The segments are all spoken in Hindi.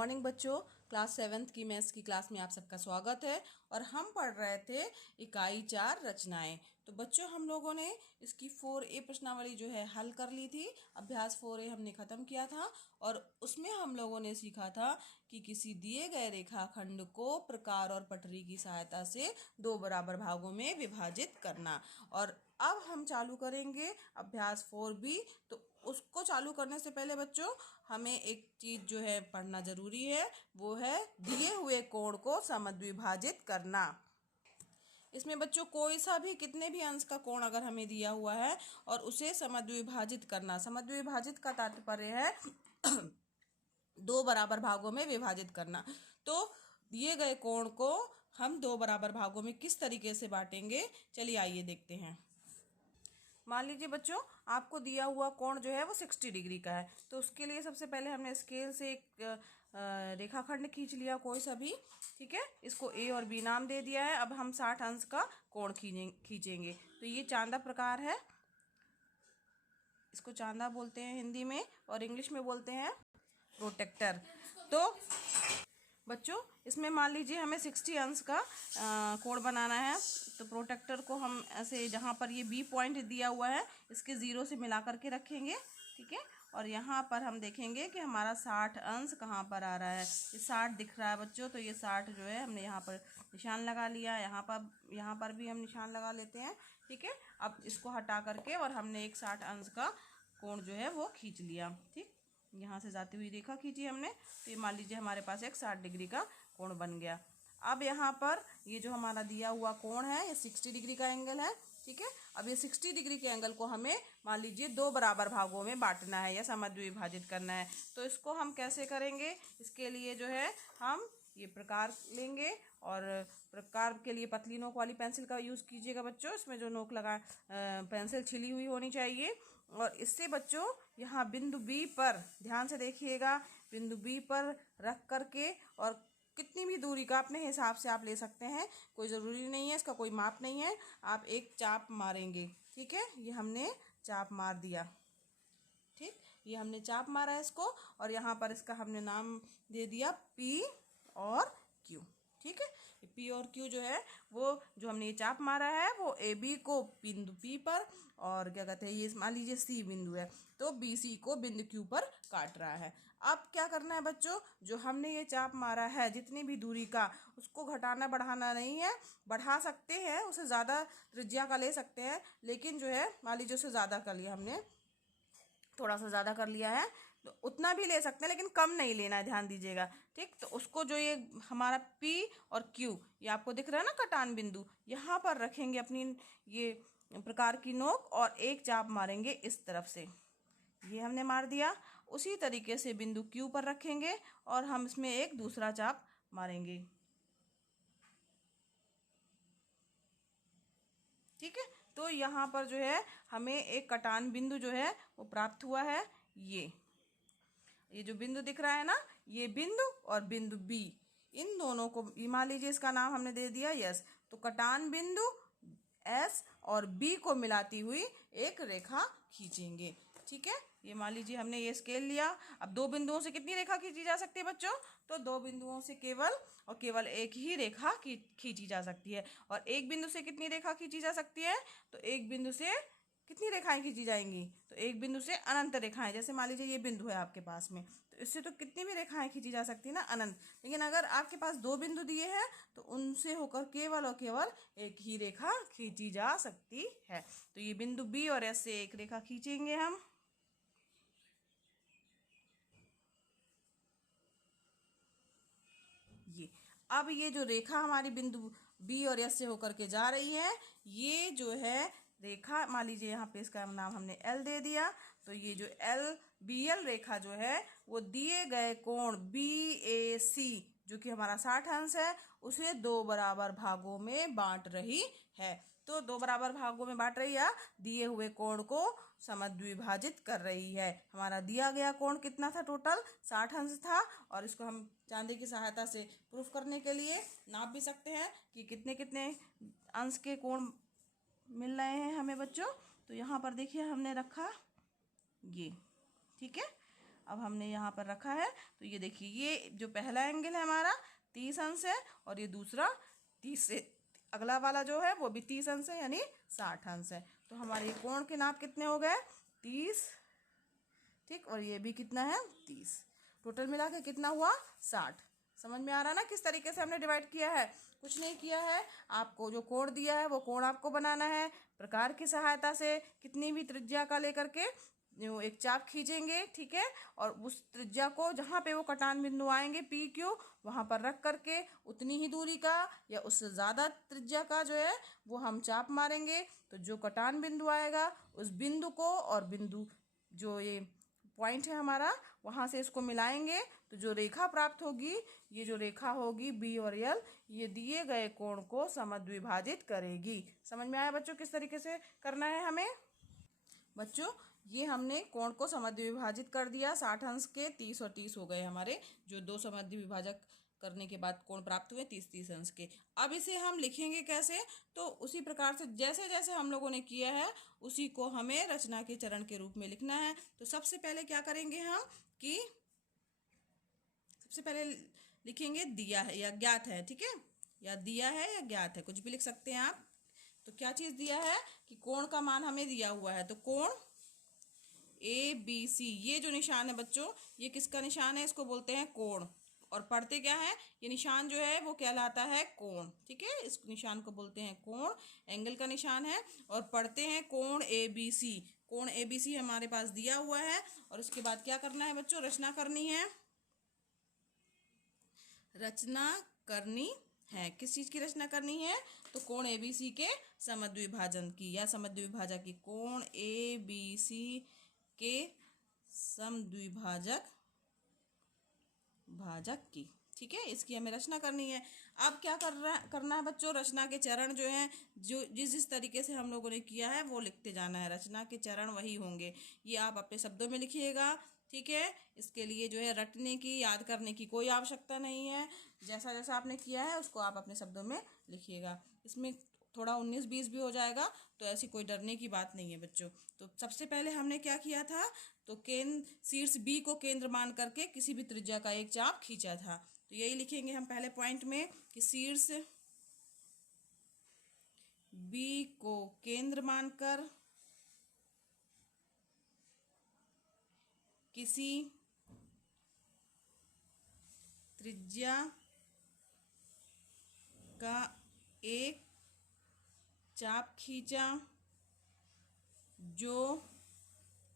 मॉर्निंग बच्चों। क्लास 7th की मैथ्स की क्लास में आप सबका स्वागत है। और हम पढ़ रहे थे इकाई 4 रचनाएं। तो बच्चों हम लोगों ने इसकी 4A प्रश्नावली जो है हल कर ली थी। अभ्यास 4A हमने ख़त्म किया था और उसमें हम लोगों ने सीखा था कि किसी दिए गए रेखाखंड को प्रकार और पटरी की सहायता से 2 बराबर भागों में विभाजित करना। और अब हम चालू करेंगे अभ्यास 4B। तो उसको चालू करने से पहले बच्चों हमें एक चीज़ जो है पढ़ना ज़रूरी है, वो है दिए हुए कोण को समद्विभाजित करना। इसमें बच्चों कोई सा भी कितने भी अंश का कोण अगर हमें दिया हुआ है और उसे समद्विभाजित करना। समद्विभाजित का तात्पर्य है 2 बराबर भागों में विभाजित करना। तो दिए गए कोण को हम 2 बराबर भागों में किस तरीके से बांटेंगे, चलिए आइए देखते हैं। मान लीजिए बच्चों आपको दिया हुआ कोण जो है वो 60 डिग्री का है। तो उसके लिए सबसे पहले हमने स्केल से एक रेखाखंड खींच लिया कोई सा भी, ठीक है। इसको ए और बी नाम दे दिया है। अब हम 60 अंश का कोण खींचेंगे। तो ये चांदा प्रकार है, इसको चांदा बोलते हैं हिंदी में और इंग्लिश में बोलते हैं प्रोटेक्टर। तो बच्चों इसमें मान लीजिए हमें 60 अंश का कोण बनाना है। तो प्रोटेक्टर को हम ऐसे जहाँ पर ये बी पॉइंट दिया हुआ है इसके 0 से मिला करके रखेंगे, ठीक है। और यहाँ पर हम देखेंगे कि हमारा 60 अंश कहाँ पर आ रहा है। ये 60 दिख रहा है बच्चों, तो ये 60 जो है हमने यहाँ पर निशान लगा लिया। यहाँ पर भी हम निशान लगा लेते हैं, ठीक है। अब इसको हटा करके और हमने एक 60 अंश का कोण जो है वो खींच लिया, ठीक। यहाँ से जाती हुई रेखा खींची हमने। तो ये मान लीजिए हमारे पास एक 60 डिग्री का कोण बन गया। अब यहाँ पर ये जो हमारा दिया हुआ कोण है ये 60 डिग्री का एंगल है, ठीक है। अब ये 60 डिग्री के एंगल को हमें मान लीजिए 2 बराबर भागों में बांटना है या समद्विभाजित करना है। तो इसको हम कैसे करेंगे, इसके लिए जो है हम ये प्रकार लेंगे और प्रकार के लिए पतली नोक वाली पेंसिल का यूज़ कीजिएगा बच्चों। इसमें जो नोक लगा पेंसिल छिली हुई होनी चाहिए। और इससे बच्चों यहाँ बिंदु बी पर ध्यान से देखिएगा, बिंदु बी पर रख करके और कितनी भी दूरी का अपने हिसाब से आप ले सकते हैं, कोई ज़रूरी नहीं है, इसका कोई माप नहीं है। आप एक चाप मारेंगे, ठीक है। ये हमने चाप मार दिया, ठीक। ये हमने चाप मारा है इसको और यहाँ पर इसका हमने नाम दे दिया P और Q, ठीक है। P और Q जो है वो जो हमने ये चाप मारा है वो AB को बिंदु P पर और क्या कहते हैं ये मान लीजिए C बिंदु है, तो BC को बिंदु Q पर काट रहा है। अब क्या करना है बच्चों, जो हमने ये चाप मारा है जितनी भी दूरी का, उसको घटाना बढ़ाना नहीं है। बढ़ा सकते हैं, उसे ज़्यादा त्रिज्या का ले सकते हैं, लेकिन जो है मान लीजिए उसे ज़्यादा कर लिया हमने, थोड़ा सा ज़्यादा कर लिया है, तो उतना भी ले सकते हैं लेकिन कम नहीं लेना है, ध्यान दीजिएगा, ठीक। तो उसको जो ये हमारा P और Q ये आपको दिख रहा है ना कटान बिंदु, यहाँ पर रखेंगे अपनी ये प्रकार की नोक और एक चाप मारेंगे इस तरफ से, ये हमने मार दिया। उसी तरीके से बिंदु Q पर रखेंगे और हम इसमें एक दूसरा चाप मारेंगे, ठीक है। तो यहाँ पर जो है हमें एक कटान बिंदु जो है वो प्राप्त हुआ है। ये जो बिंदु दिख रहा है ना, ये बिंदु और बिंदु बी, इन दोनों को मान लीजिए इसका नाम हमने दे दिया यस। तो कटान बिंदु एस और बी को मिलाती हुई एक रेखा खींचेंगे, ठीक है। ये मान लीजिए हमने ये स्केल लिया। अब 2 बिंदुओं से कितनी रेखा खींची जा सकती है बच्चों, तो 2 बिंदुओं से केवल और केवल एक ही रेखा खींची जा सकती है। और एक बिंदु से कितनी रेखा खींची जा सकती है, तो एक बिंदु से कितनी रेखाएं खींची जाएंगी, तो एक बिंदु से अनंत रेखाएं। जैसे मान लीजिए ये बिंदु है आपके पास में, तो इससे तो कितनी भी रेखाएं खींची जा सकती है ना, अनंत। लेकिन अगर आपके पास 2 बिंदु दिए हैं तो उनसे होकर केवल और केवल एक ही रेखा खींची जा सकती है। तो ये बिंदु बी और एस से एक रेखा खींचेंगे हम, ये। अब ये जो रेखा हमारी बिंदु बी और एस से होकर के जा रही है, ये जो है रेखा मान लीजिए यहाँ पे इसका नाम हमने एल दे दिया। तो ये जो BL रेखा जो है वो दिए गए कोण BAC जो कि हमारा 60 अंश है उसे 2 बराबर भागों में बांट रही है। तो 2 बराबर भागों में बांट रही है, दिए हुए कोण को समद्विभाजित कर रही है। हमारा दिया गया कोण कितना था, टोटल 60 अंश था। और इसको हम चांदी की सहायता से प्रूफ करने के लिए नाप भी सकते हैं कि कितने कितने अंश के कोण मिल रहे हैं हमें बच्चों। तो यहाँ पर देखिए हमने रखा ये, ठीक है। अब हमने यहाँ पर रखा है, तो ये देखिए ये जो पहला एंगल है हमारा 30 अंश है और ये दूसरा 30 से अगला वाला जो है वो भी 30 अंश है, यानी 60 अंश है। तो हमारे ये कोण के नाप कितने हो गए? 30, ठीक, और ये भी कितना है? 30। टोटल मिला के कितना हुआ? 60। समझ में आ रहा ना किस तरीके से हमने डिवाइड किया है? कुछ नहीं किया है, आपको जो कोण दिया है वो कोण आपको बनाना है। प्रकार की सहायता से कितनी भी त्रिज्या का लेकर के एक चाप खींचेंगे, ठीक है, और उस त्रिज्या को जहाँ पे वो कटान बिंदु आएंगे पी क्यू, वहाँ पर रख करके उतनी ही दूरी का या उससे ज़्यादा त्रिज्या का जो है वो हम चाप मारेंगे। तो जो कटान बिंदु आएगा उस बिंदु को और बिंदु जो ये पॉइंट है हमारा वहाँ से इसको मिलाएंगे, तो जो रेखा प्राप्त होगी, ये जो रेखा होगी बी और एल, ये दिए गए कोण को समद्विभाजित करेगी। समझ में आया बच्चों किस तरीके से करना है हमें? बच्चों ये हमने कोण को समद्विभाजित कर दिया, 60 अंश के 30 और 30 हो गए हमारे, जो दो समद्विभाजक करने के बाद कोण प्राप्त हुए 30-30 अंश के। अब इसे हम लिखेंगे कैसे? तो उसी प्रकार से जैसे जैसे हम लोगों ने किया है उसी को हमें रचना के चरण के रूप में लिखना है। तो सबसे पहले क्या करेंगे हम कि सबसे पहले लिखेंगे दिया है या ज्ञात है, ठीक है, या दिया है या ज्ञात है, कुछ भी लिख सकते हैं आप। तो क्या चीज़ दिया है कि कोण का मान हमें दिया हुआ है, तो कोण ABC, ये जो निशान है बच्चों, ये किसका निशान है? इसको बोलते हैं कोण। और पढ़ते क्या है? ये निशान जो है वो कहलाता है कोण, ठीक है, इस निशान को बोलते हैं कोण, एंगल का निशान है। और पढ़ते हैं कोण ABC। कोण ABC हमारे पास दिया हुआ है और उसके बाद क्या करना है बच्चों? रचना करनी है। रचना करनी है, किस चीज़ की रचना करनी है? तो कोण ABC के समद्विभाजन की या समद्विभाजक की, कोण ABC के समद्विभाजक की, ठीक है, इसकी हमें रचना करनी है। अब क्या करना है बच्चों? रचना के चरण जो हैं, जो जिस तरीके से हम लोगों ने किया है वो लिखते जाना है। रचना के चरण वही होंगे, ये आप अपने शब्दों में लिखिएगा, ठीक है। इसके लिए जो है रटने की, याद करने की कोई आवश्यकता नहीं है। जैसा जैसा आपने किया है उसको आप अपने शब्दों में लिखिएगा। इसमें थोड़ा 19-20 भी हो जाएगा, तो ऐसी कोई डरने की बात नहीं है बच्चों। तो सबसे पहले हमने क्या किया था? तो शीर्ष बी को केंद्र मान करके किसी भी त्रिज्या का एक चाप खींचा था। तो यही लिखेंगे हम पहले पॉइंट में कि शीर्ष बी को केंद्र मानकर किसी त्रिज्या का एक चाप खींचा जो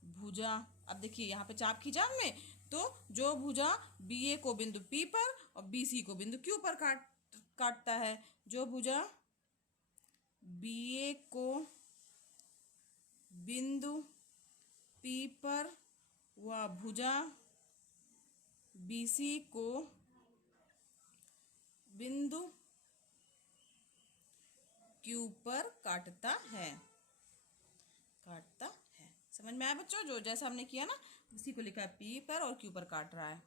भुजा, अब देखिए यहाँ पे चाप खींचा हमने, तो जो भुजा BA को बिंदु P पर और BC को बिंदु Q पर काटता है, जो भुजा BA को बिंदु P पर व भुजा BC को बिंदु Q पर काटता है। समझ में आया बच्चों? जो जैसा हमने किया ना, इसी को लिखा है P पर और Q पर काट रहा है।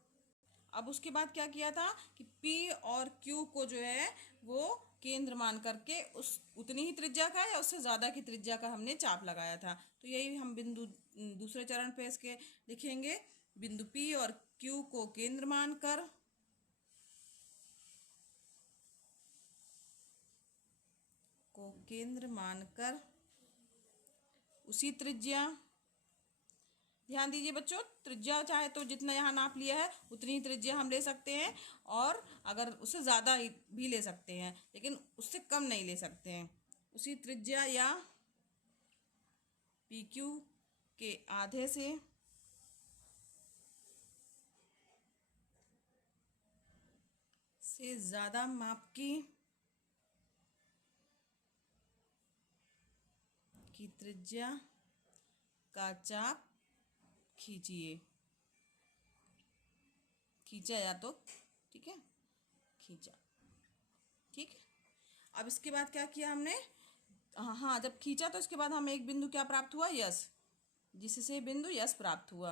अब उसके बाद क्या किया था कि P और Q को जो है वो केंद्र मान करके उस उतनी ही त्रिज्या का या उससे ज़्यादा की त्रिज्या का हमने चाप लगाया था। तो यही हम बिंदु दूसरे चरण पे इसके लिखेंगे, बिंदु P और Q को केंद्र मानकर उसी त्रिज्या, ध्यान दीजिए बच्चों, त्रिज्या चाहे तो जितना यहाँ नाप लिया है उतनी ही त्रिज्या हम ले सकते हैं, और अगर उससे ज़्यादा भी ले सकते हैं, लेकिन उससे कम नहीं ले सकते हैं। उसी त्रिज्या या PQ के आधे से ज़्यादा माप की त्रिज्या का चाप खींचा या तो, ठीक है, खींचा, ठीक है। अब इसके बाद क्या किया हमने? हाँ, जब खींचा तो इसके बाद हमें एक बिंदु क्या प्राप्त हुआ? यस, जिससे बिंदु यस प्राप्त हुआ।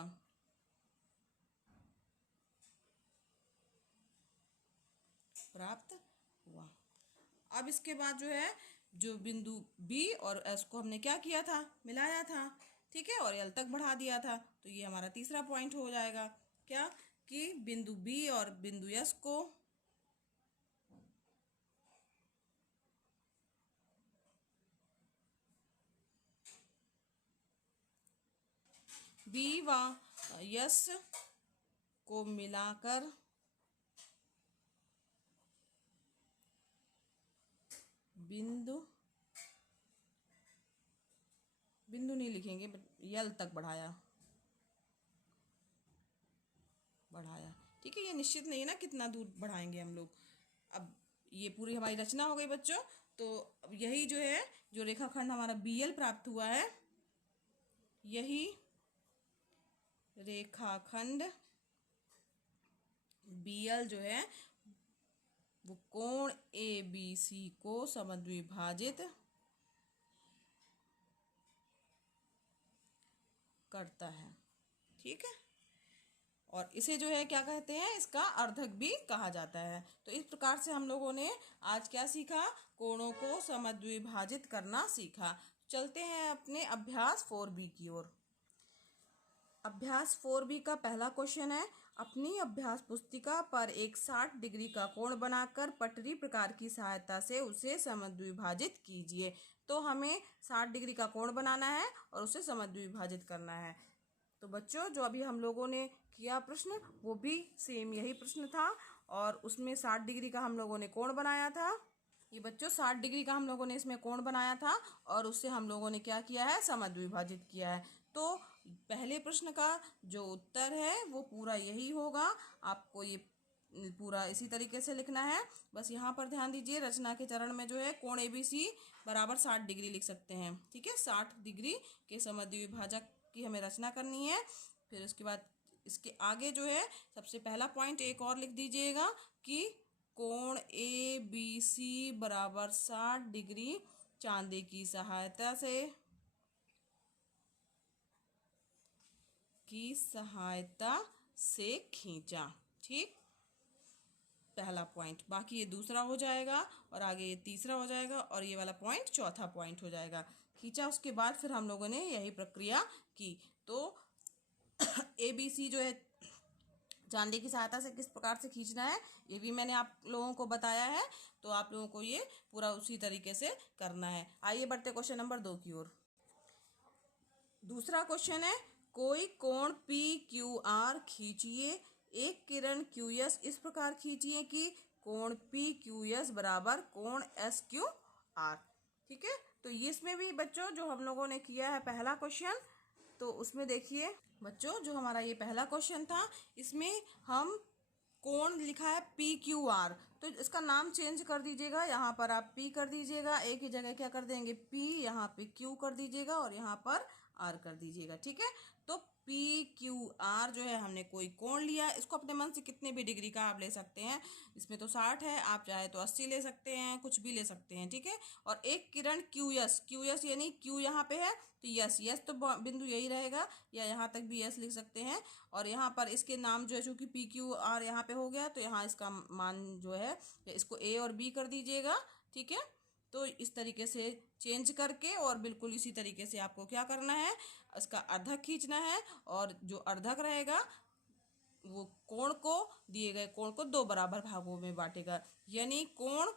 अब इसके बाद जो है, जो बिंदु बी और एस को हमने क्या किया था? मिलाया था, ठीक है, और एल तक बढ़ा दिया था। तो ये हमारा तीसरा पॉइंट हो जाएगा। क्या कि बिंदु बी और बिंदु एस को बी व यस को मिलाकर बिंदु नहीं लिखेंगे, यल तक बढ़ाया, ठीक है। ये निश्चित नहीं है ना कितना दूर बढ़ाएंगे हम लोग। अब ये पूरी हमारी रचना हो गई बच्चों। तो अब यही जो है, जो रेखाखंड हमारा बीएल प्राप्त हुआ है, यही रेखाखंड बीएल जो है वो कोण ए बी सी को समद्विभाजित करता है, ठीक है। और इसे जो है क्या कहते हैं, इसका अर्धक भी कहा जाता है। तो इस प्रकार से हम लोगों ने आज क्या सीखा, कोणों को समद्विभाजित करना सीखा। चलते हैं अपने अभ्यास 4B की ओर। अभ्यास 4B का पहला क्वेश्चन है, अपनी अभ्यास पुस्तिका पर एक 60 डिग्री का कोण बनाकर पटरी प्रकार की सहायता से उसे समद्विभाजित कीजिए। तो हमें 60 डिग्री का कोण बनाना है और उसे समद्विभाजित करना है। तो बच्चों जो अभी हम लोगों ने किया प्रश्न, वो भी सेम यही प्रश्न था और उसमें 60 डिग्री का हम लोगों ने कोण बनाया था। ये बच्चों 60 डिग्री का हम लोगों ने इसमें कोण बनाया था और उससे हम लोगों ने क्या किया है, समद्विभाजित किया है। तो पहले प्रश्न का जो उत्तर है वो पूरा यही होगा। आपको ये पूरा इसी तरीके से लिखना है। बस यहाँ पर ध्यान दीजिए, रचना के चरण में जो है कोण ABC बराबर 60 डिग्री लिख सकते हैं, ठीक है। 60 डिग्री के समद्विभाजक की हमें रचना करनी है। फिर उसके बाद इसके आगे जो है सबसे पहला पॉइंट एक और लिख दीजिएगा कि कोण ABC बराबर 60 डिग्री चांदे की सहायता से खींचा, ठीक। पहला पॉइंट, बाकी ये दूसरा हो जाएगा और आगे ये तीसरा हो जाएगा और ये वाला पॉइंट चौथा पॉइंट हो जाएगा। खींचा उसके बाद फिर हम लोगों ने यही प्रक्रिया की। तो ABC जो है चांदी की सहायता से किस प्रकार से खींचना है ये भी मैंने आप लोगों को बताया है। तो आप लोगों को ये पूरा उसी तरीके से करना है। आइए बढ़ते क्वेश्चन नंबर 2 की ओर। दूसरा क्वेश्चन है, कोई कोण PQR खींचिए। एक किरण QS इस प्रकार खींचिए कि कोण PQS बराबर कोण SQR, ठीक है। तो इसमें भी बच्चों जो हम लोगों ने किया है पहला क्वेश्चन, तो उसमें देखिए बच्चों जो हमारा ये पहला क्वेश्चन था, इसमें हम कोण लिखा है PQR, तो इसका नाम चेंज कर दीजिएगा। यहाँ पर आप P कर दीजिएगा, एक ही जगह क्या कर देंगे P, यहाँ पे Q कर दीजिएगा और यहाँ पर R कर दीजिएगा, ठीक है। तो PQR जो है हमने कोई कोण लिया, इसको अपने मन से कितने भी डिग्री का आप ले सकते हैं। इसमें तो 60 है, आप चाहे तो 80 ले सकते हैं, कुछ भी ले सकते हैं, ठीक है। और एक किरण QS यानी Q यहाँ पे है तो यस तो बिंदु यही रहेगा, या यहाँ तक भी यस लिख सकते हैं। और यहाँ पर इसके नाम जो है चूंकि PQR यहाँ पे हो गया तो यहाँ इसका मान जो है इसको A और B कर दीजिएगा, ठीक है। तो इस तरीके से चेंज करके और बिल्कुल इसी तरीके से आपको क्या करना है, इसका अर्धक खींचना है और जो अर्धक रहेगा वो कोण को, दिए गए कोण को 2 बराबर भागों में बांटेगा। यानी कोण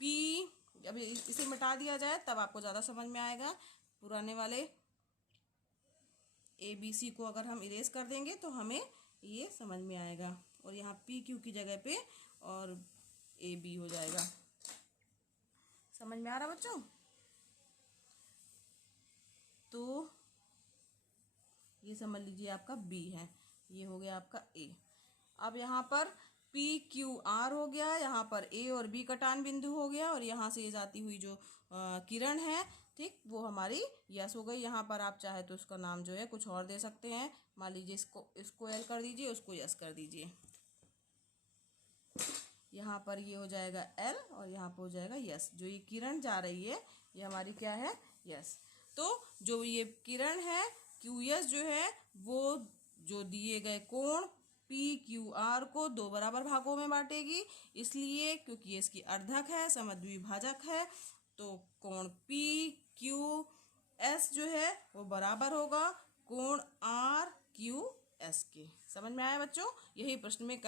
P, अभी इसे मिटा दिया जाए तब आपको ज़्यादा समझ में आएगा। पुराने वाले ABC को अगर हम इरेज कर देंगे तो हमें ये समझ में आएगा और यहाँ PQ की जगह पे और AB हो जाएगा। समझ में आ रहा बच्चों? तो ये समझ लीजिए आपका B है, ये हो गया आपका A। अब यहाँ पर PQR हो गया, यहाँ पर A और B कटान बिंदु हो गया और यहाँ से जाती हुई जो किरण है, ठीक, वो हमारी यस हो गई। यहाँ पर आप चाहे तो उसका नाम जो है कुछ और दे सकते हैं। मान लीजिए इसको L कर दीजिए, उसको यस कर दीजिए। यहाँ पर ये हो जाएगा L और यहाँ पर हो जाएगा यस। जो ये किरण जा रही है ये हमारी क्या है, यस। तो जो ये किरण है QS जो है वो जो दिए गए कोण PQR को 2 बराबर भागों में बांटेगी, इसलिए क्योंकि ये इसकी अर्धक है, समद्विभाजक है। तो कोण PQS जो है वो बराबर होगा कोण RQS के। समझ में आया बच्चों? यही प्रश्न में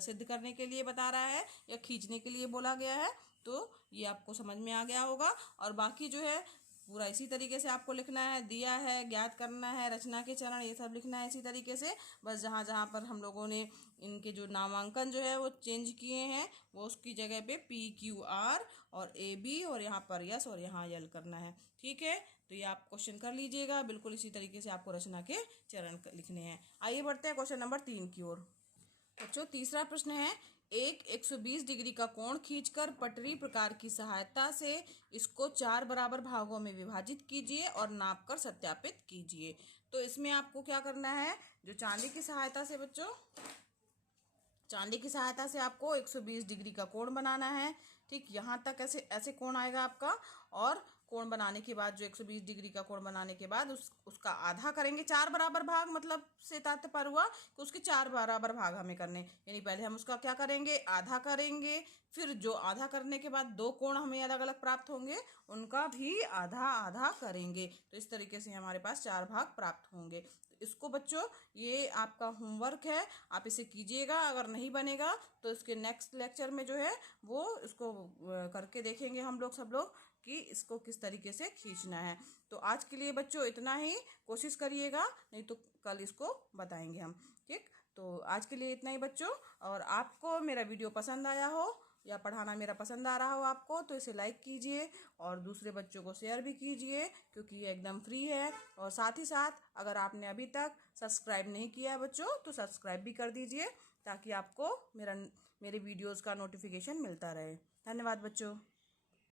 सिद्ध करने के लिए बता रहा है या खींचने के लिए बोला गया है, तो ये आपको समझ में आ गया होगा। और बाकी जो है पूरा इसी तरीके से आपको लिखना है, दिया है, ज्ञात करना है, रचना के चरण, ये सब लिखना है इसी तरीके से। बस जहाँ जहाँ पर हम लोगों ने इनके जो नामांकन जो है वो चेंज किए हैं, वो उसकी जगह पे PQR और AB और यहाँ पर यस और यहाँ यल करना है। ठीक है, तो ये आप क्वेश्चन कर लीजिएगा। बिल्कुल इसी तरीके से आपको रचना के चरण लिखने हैं। आइए बढ़ते हैं क्वेश्चन नंबर 3 की ओर। बच्चों तीसरा प्रश्न है, एक 120 डिग्री का कोण खींचकर पटरी प्रकार की सहायता से इसको 4 बराबर भागों में विभाजित कीजिए और नापकर सत्यापित कीजिए। तो इसमें आपको क्या करना है, जो चांदी की सहायता से बच्चों, चांदी की सहायता से आपको 120 डिग्री का कोण बनाना है। ठीक, यहाँ तक ऐसे ऐसे कोण आएगा आपका। और कोण बनाने के बाद जो 120 डिग्री का कोण बनाने के बाद उसका आधा करेंगे। 4 बराबर भाग मतलब से तात्पर्य हुआ कि उसके 4 बराबर भाग हमें करने, यानी पहले हम उसका क्या करेंगे, आधा करेंगे। फिर जो आधा करने के बाद 2 कोण हमें अलग अलग प्राप्त होंगे, उनका भी आधा आधा करेंगे। तो इस तरीके से हमारे पास 4 भाग प्राप्त होंगे। तो इसको बच्चों ये आपका होमवर्क है, आप इसे कीजिएगा। अगर नहीं बनेगा तो इसके नेक्स्ट लेक्चर में जो है वो इसको करके देखेंगे हम लोग सब लोग कि इसको किस तरीके से खींचना है। तो आज के लिए बच्चों इतना ही, कोशिश करिएगा, नहीं तो कल इसको बताएंगे हम। ठीक, तो आज के लिए इतना ही बच्चों। और आपको मेरा वीडियो पसंद आया हो या पढ़ाना मेरा पसंद आ रहा हो आपको, तो इसे लाइक कीजिए और दूसरे बच्चों को शेयर भी कीजिए, क्योंकि ये एकदम फ्री है। और साथ ही साथ अगर आपने अभी तक सब्सक्राइब नहीं किया है बच्चों, तो सब्सक्राइब भी कर दीजिए, ताकि आपको मेरे वीडियोज़ का नोटिफिकेशन मिलता रहे। धन्यवाद बच्चों।